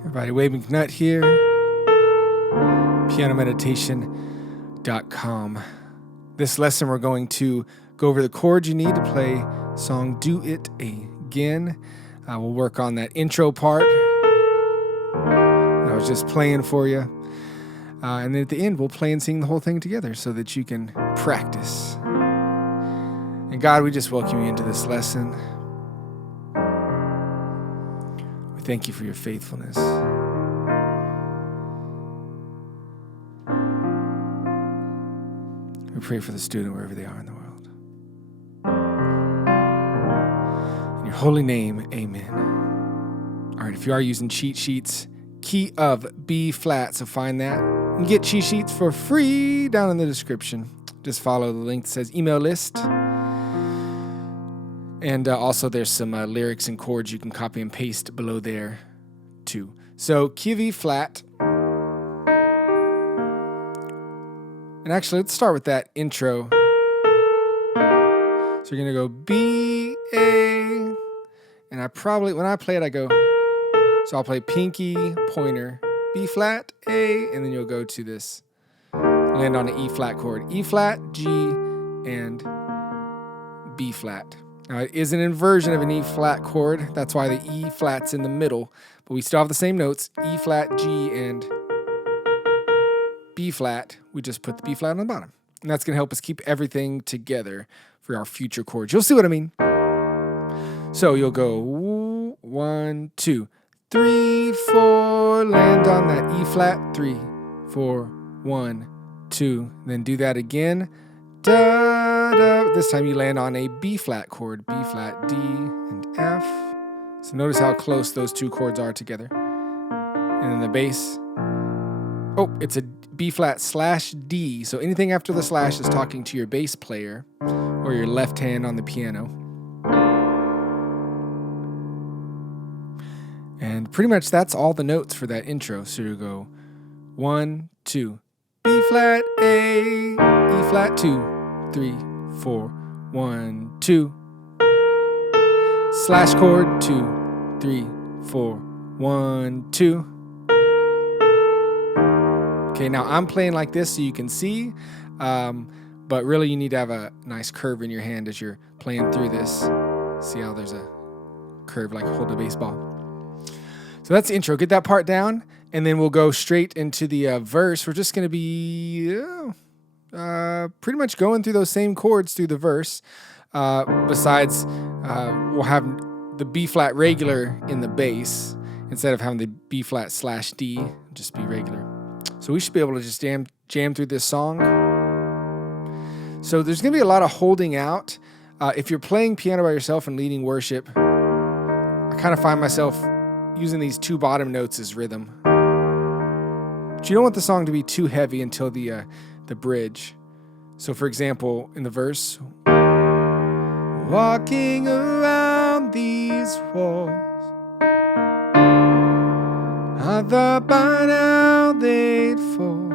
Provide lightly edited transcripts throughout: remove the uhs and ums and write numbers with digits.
Everybody, Wade McNutt here, pianomeditation.com. This lesson we're going to go over the chords you need to play song Do It Again. We'll work on that intro part that I was just playing for you. And then at the end, we'll play and sing the whole thing together so that you can practice. And God, we just welcome you into this lesson. We thank you for your faithfulness. We pray for the student wherever they are in the world. In your holy name, amen. All right, if you are using cheat sheets, key of B flat, so find that. You can get cheat sheets for free down in the description. Just follow the link that says email list. And also there's some lyrics and chords you can copy and paste below there too. So key of E flat. And actually, let's start with that intro. So you're going to go B, A, and when I play it, I go, so I'll play pinky, pointer, B flat, A, and then you'll go to this, land on an E flat chord. E flat, G, and B flat. Now, it is an inversion of an E flat chord. That's why the E flat's in the middle, but we still have the same notes, E flat, G, and B flat. We just put the B flat on the bottom. And that's going to help us keep everything together for our future chords. You'll see what I mean. So you'll go 1, 2, 3, 4, land on that E flat, 3, 4, 1, 2. Then do that again. Da, da. This time you land on a B flat chord, B flat, D, and F. So notice how close those two chords are together. And then the bass. Oh, it's a B flat slash D. So anything after the slash is talking to your bass player or your left hand on the piano. And pretty much that's all the notes for that intro. So you go 1, 2, B flat, A, E flat, 2, 3, 4, 1, 2. Slash chord, 2, 3, 4, 1, 2. Okay, now I'm playing like this so you can see, but really you need to have a nice curve in your hand as you're playing through this. See how there's a curve like hold a baseball. So that's the intro. Get that part down, and then we'll go straight into the verse. We're just going to be pretty much going through those same chords through the verse. Besides, we'll have the B flat regular in the bass instead of having the B flat slash D, just be regular. So we should be able to just jam through this song. So there's going to be a lot of holding out. If you're playing piano by yourself and leading worship, I kind of find myself using these two bottom notes as rhythm. But you don't want the song to be too heavy until the bridge. So for example, in the verse, walking around these walls, I thought by now they'd fall,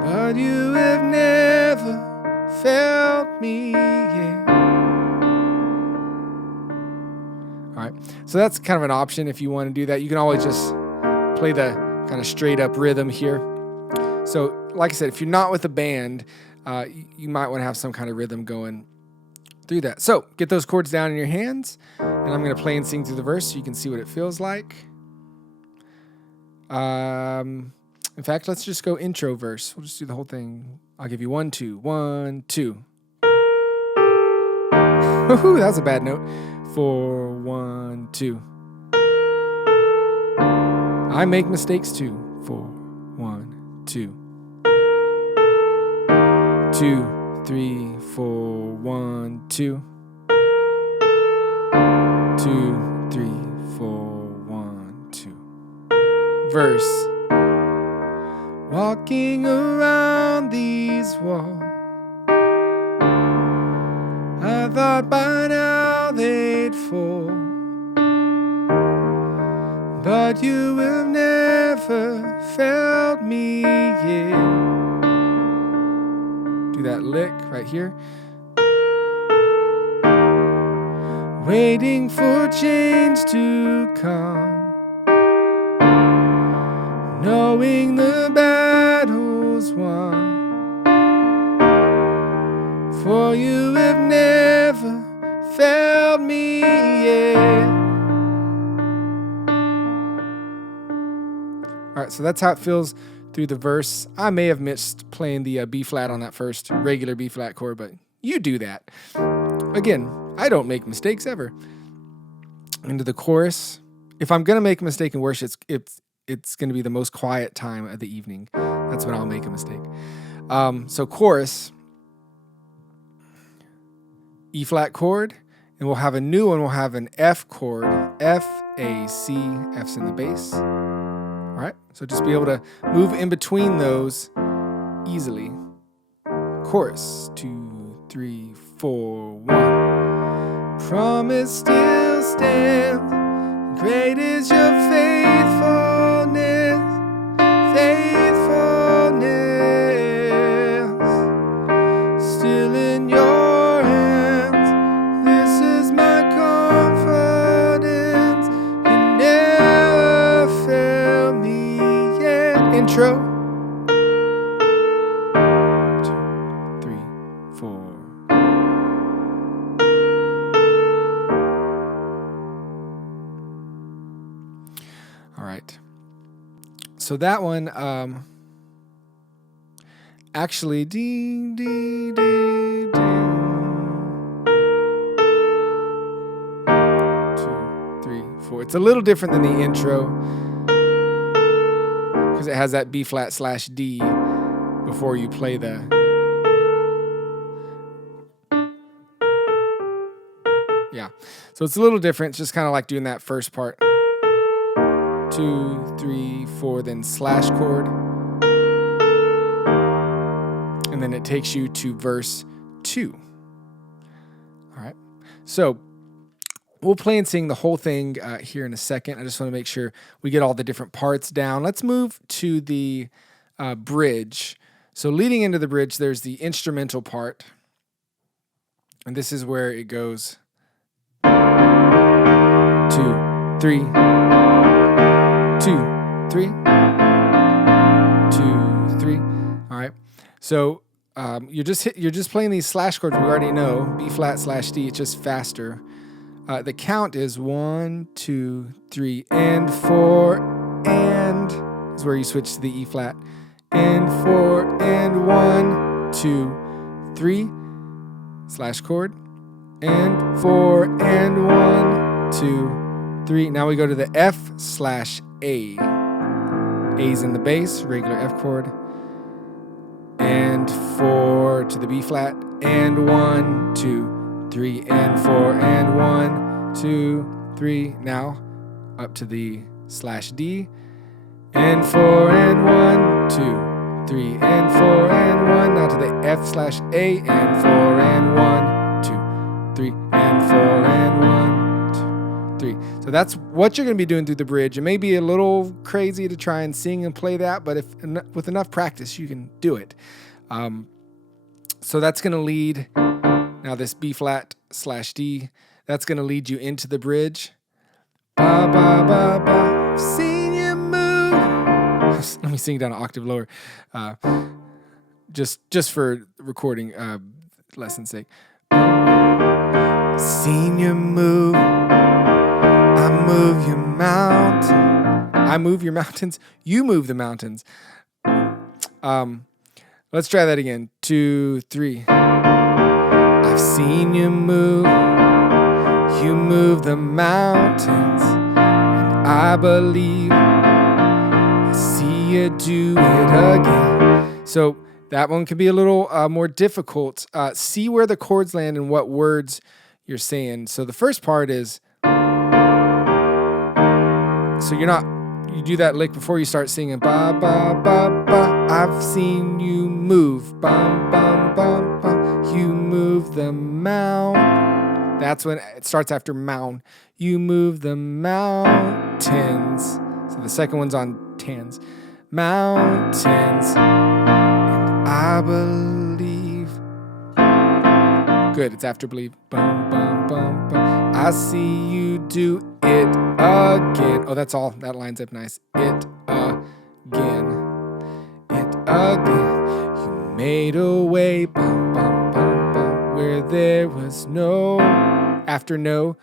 but you have never felt me yet. All right, so that's kind of an option if you want to do that. You can always just play the kind of straight up rhythm here. So like I said, if you're not with a band, you might want to have some kind of rhythm going through that. So get those chords down in your hands, and I'm going to play and sing through the verse so you can see what it feels like. In fact, let's just go intro verse. We'll just do the whole thing. I'll give you 1, 2, 1, 2. That was a bad note. 4, 1, 2. I make mistakes too. 4, 1, 2. 2, 3, 4, 1, 2. 2, 3, 4, 1, 2. Verse. Walking around these walls, I thought by now they'd fall, but you have never felt me yet. Do that lick right here. waiting for change to come, knowing the battle's won. For you have never failed me yet. All right, so that's how it feels through the verse. I may have missed playing the B flat on that first regular B flat chord, but you do that. Again, I don't make mistakes ever. Into the chorus. If I'm gonna make a mistake in worship, it's gonna be the most quiet time of the evening. That's when I'll make a mistake. So chorus, E flat chord, and we'll have a new one. We'll have an F chord, F, A, C, F's in the bass. All right, so just be able to move in between those easily. Chorus, 2, 3, 4, 1. Promise still stands, great is your faithfulness, faithfulness, still in your hands, this is my confidence, you never fail me yet. Intro. 2, 3, 4. All right. So that one, actually, ding, ding, ding, ding. 2, 3, 4. It's a little different than the intro because it has that B flat slash D before you play the. Yeah. So it's a little different. It's just kind of like doing that first part. 2, 3, 4, then slash chord. And then it takes you to verse 2. All right. So we'll play and sing the whole thing here in a second. I just want to make sure we get all the different parts down. Let's move to the bridge. So leading into the bridge, there's the instrumental part. And this is where it goes 2, 3, 2, 3, 2, 3. All right. So you're just playing these slash chords we already know. B flat slash D. It's just faster. The count is 1, 2, 3, and 4, and is where you switch to the E flat. And 4, and 1, 2, 3, slash chord, and 4, and 1, 2, 3. Now we go to the F slash A. A's in the bass, regular F chord, and 4 to the B flat, and 1, 2, 3, and 4, and 1, 2, 3. Now up to the slash D, and 4, and 1, 2, 3, and 4, and 1. Now to the F slash A, and 4, and 1, 2, 3, and 4, and 1, 2, 3. So that's what you're going to be doing through the bridge. It may be a little crazy to try and sing and play that, but with enough practice, you can do it. So that's going to lead, now this B flat slash D, that's going to lead you into the bridge. Ba, ba, ba, ba. I've seen you move. Let me sing down an octave lower, just for recording lesson's sake. Seen you move. I move your mountain. I move your mountains. You move the mountains. Let's try that again. 2, 3. I've seen you move. You move the mountains. And I believe I see you do it again. So that one can be a little more difficult. See where the chords land and what words you're saying. So the first part is, so you do that lick before you start singing. Ba, ba, ba, ba. I've seen you move. Bum, bum, bum, bum. You move the mountain. That's when it starts after mound. You move the mountains. So the second one's on tans. Mountains. And I believe. Good, it's after believe. Bum, bum, bum, bum. I see you do it again. Oh, that's all. That lines up nice. It again. It again. You made a way, bum, bum, bum, bum, where there was no, after no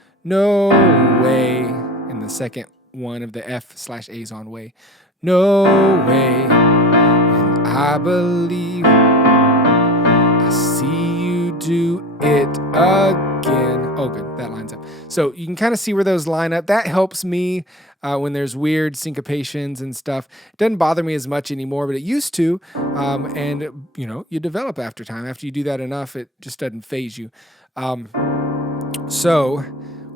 way. In the second one of the F/A's on way. No way. And I believe I see you do it again. Oh, good. That lines up. So you can kind of see where those line up. That helps me when there's weird syncopations and stuff. It doesn't bother me as much anymore, but it used to. And, you develop after time. After you do that enough, it just doesn't faze you. So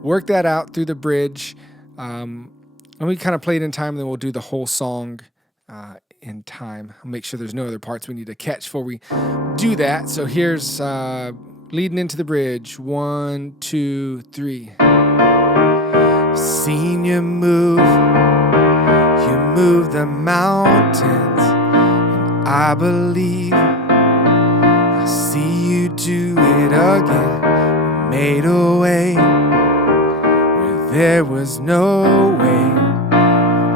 work that out through the bridge. Let me kind of play it in time, and then we'll do the whole song in time. I'll make sure there's no other parts we need to catch before we do that. So here's leading into the bridge. 1, 2, 3. Seen you move the mountains, and I believe I see you do it again. You made a way where there was no way.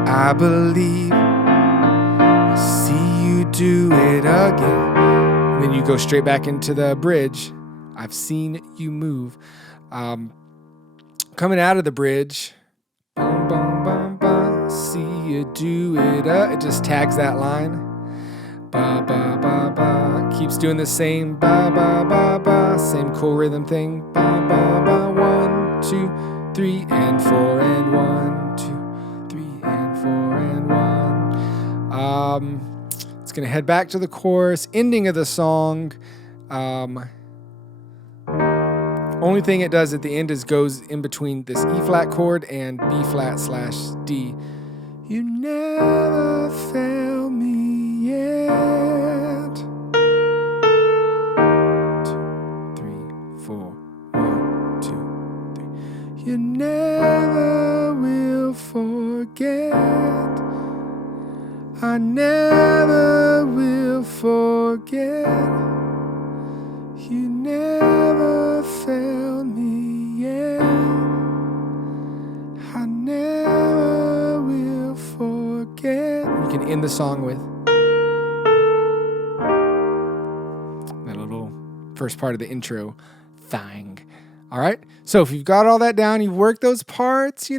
I believe I see you do it again. And then you go straight back into the bridge. I've seen you move. Coming out of the bridge, bum, bum, bum, bum, see you do it. It just tags that line. Ba, ba, ba, ba. Keeps doing the same ba, ba, ba, ba. Same cool rhythm thing. Ba, ba, ba. 1, 2, 3, and 4, and 1, 2, 3, and 4, and 1. It's gonna head back to the chorus, ending of the song. Only thing it does at the end is goes in between this E flat chord and B flat/D. You never failed me yet. 2, 3, 4. 1, 2, 3. You never will forget. I never will forget. You never failed me yet. I never will forget. You can end the song with that little first part of the intro thing. All right. So if you've got all that down, you've worked those parts, you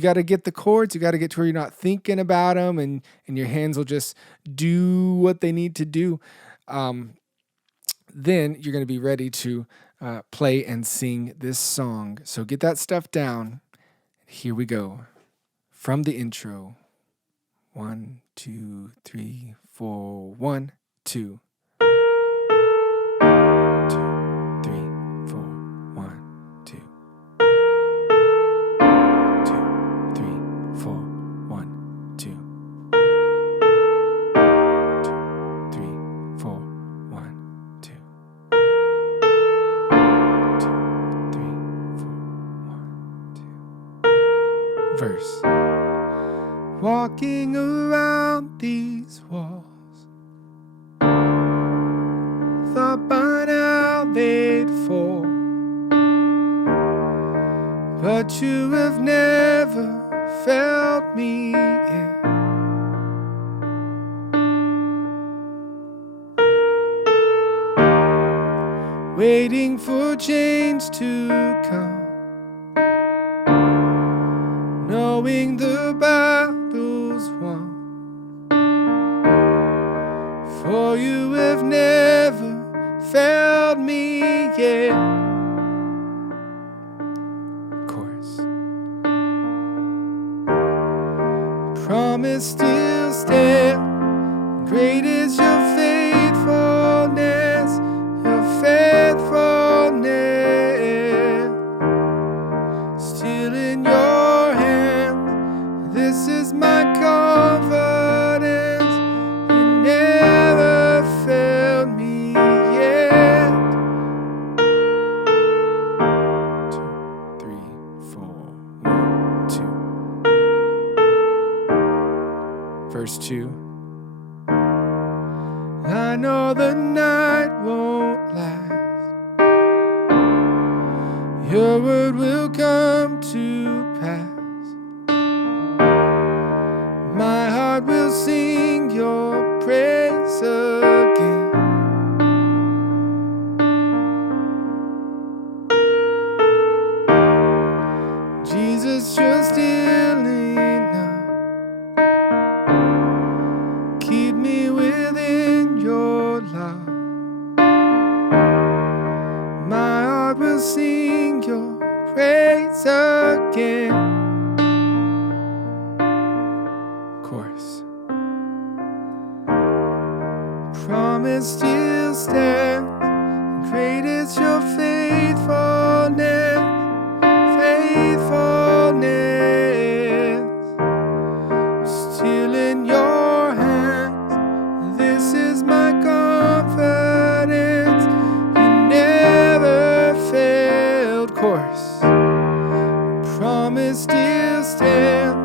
got to get the chords. You got to get to where you're not thinking about them, and your hands will just do what they need to do. Then you're going to be ready to play and sing this song. So get that stuff down. Here we go. From the intro. 1, 2, 3, 4. 1, 2. 2, 3, 4. 1, 2. 2, 3, 4. 1, 2. 2, 3, 4. 1, 2. 2, 3, 4. 1, 2. Verse. Walking around these walls, thought by now they'd fall, but you have never felt me yet. Waiting for change to come, knowing the battle's won. For you have never failed me yet. Chorus. Promise still stand. Great is your faithfulness, your faithfulness. Still in your hands, this is my confidence. You never failed me yet. 2, 3, 4. 1, 2. Verse 2. I know the night won't last. Your word will come heart will sing your praise again. Jesus, you're still enough. Keep me within your love. My heart will sing your praise again. Chorus. Promise still stands. Great is your faithfulness. Faithfulness. Still in your hands. This is my confidence. You never failed. Chorus. Promise still stands.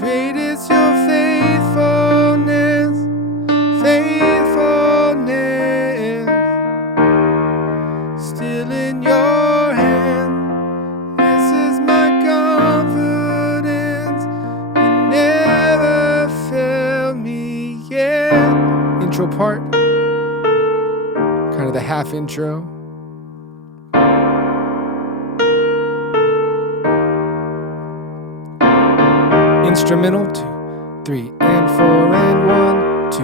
Great is your faithfulness. Faithfulness. Still in your hands. This is my confidence. You never failed me yet. Intro part. Kind of the half intro. Instrumental 2, 3 and 4 and 1, 2,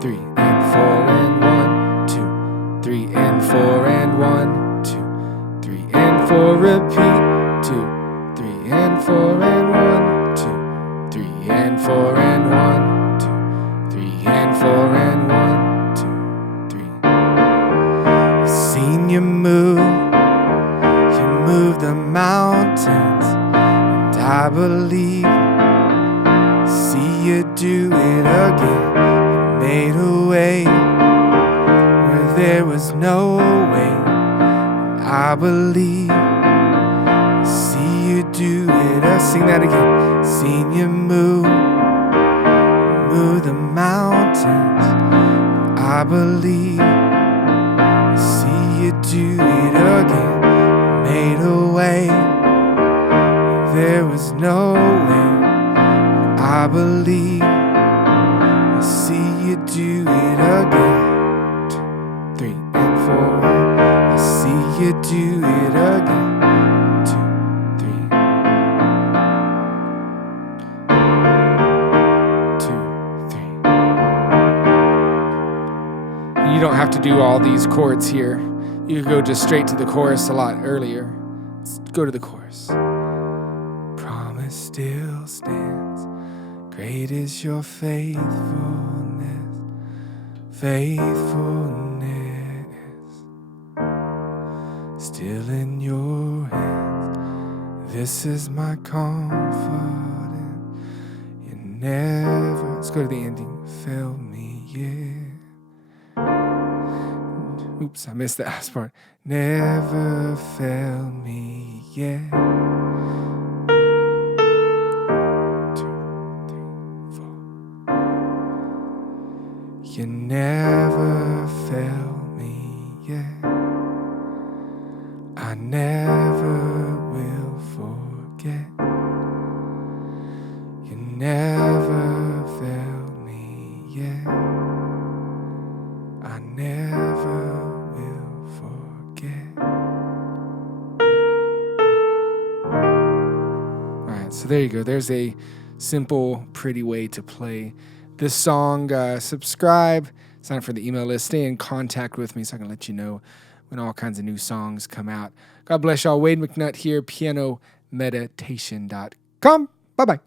3 and 4 and 1, 2, 3 and 4 and 1, 2, 3 and 4. Repeat. 2, 3 and 4 and 1, 2, 3 and 4 and 1, 2, 3 and 4 and 1, 2, 3. I've seen you move. You move the mountains, and I believe. See you do it again. You made a way where there was no way. I believe. See you do it. Sing that again. Seen you move the mountains. I believe. See you do it again. Made a way where there was no way. I believe. I see you do it again. 2, 3 and 4. I see you do it again. 2, 3. 2, 3. You don't have to do all these chords here. You could go just straight to the chorus a lot earlier. Let's go to the chorus. Promise still stands. Great is your faithfulness, faithfulness. Still in your hands. This is my confidence. You never. Let's go to the ending. Fail me yet. Oops, I missed that last part. Never fail me yet. 2, 3, 4. You never fail me yet. I never will forget. You never fail me yet. I never will forget. All right, so there you go. There's a simple, pretty way to play this song. Subscribe, sign up for the email list, stay in contact with me so I can let you know when all kinds of new songs come out. God bless y'all. Wade McNutt here, pianomeditation.com. Bye-bye.